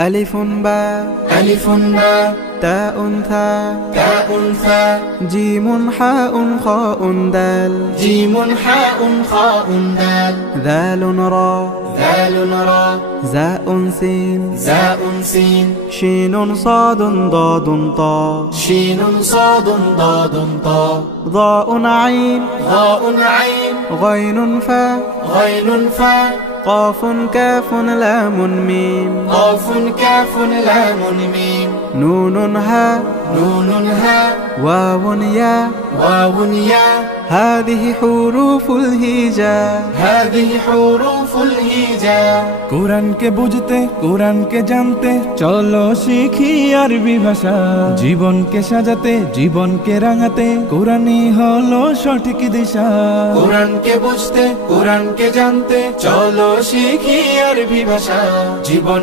ألف باء ألف باء تاء ثاء تاء ثاء جيم حاء خاء دال جيم حاء خاء دال ذال راء ذال راء زاء سين زاء سين شين صاد ضاد طاء شين صاد ضاد طاء ضاء عين ضاء عين غين فاء غين فاء قاف كاف لام ميم قاف كاف لام ميم نون هاء نون هاء واو ياء واو ياء هذه حروف الهجاء هذه حروف الهجاء কোরআনকে বুঝতে কোরআনকে জানতে চলো শিখি আরবি ভাষা জীবনকে সাজাতে জীবনকে রাঙাতে কোরআনই হলো সঠিক দিশা কোরআনকে বুঝতে কোরআনকে জানতে চলো শিখি আরবি ভাষা জীবন